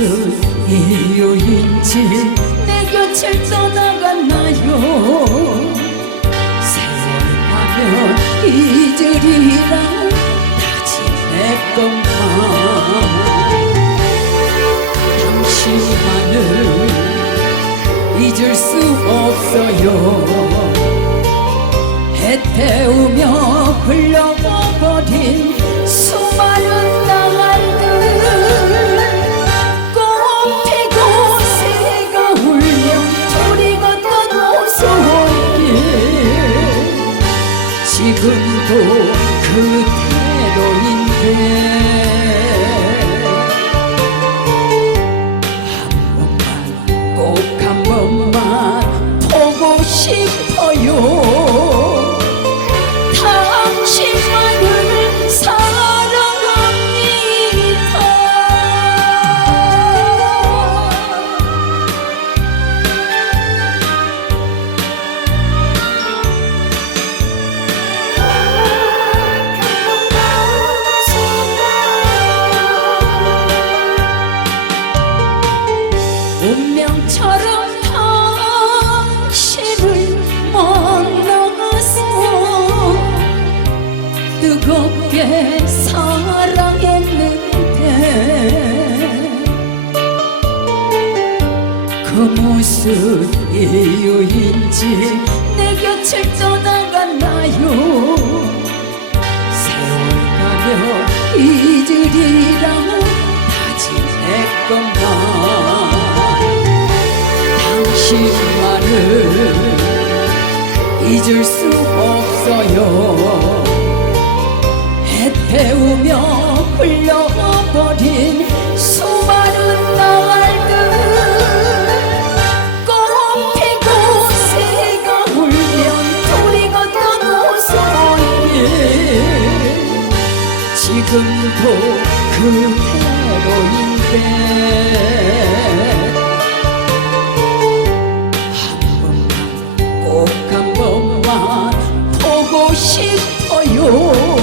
모습 이유인지 내 곁을 떠나갔나요? 세월 가면 잊으리라 다짐했건만 당신만을 잊을 수 없어요. 해 태우며 지금도 그대로인데 한 번만 꼭 한 번만 보고 싶어요 모습 이유인지 내 곁을 떠나갔나요? 세월 가며 잊으리라 다짐했건만 당신만을 잊을 수 없어요. 해 태우며 흘러버린 지금도 그대로인데. 한 번만 꼭 한 번만 보고 싶어요.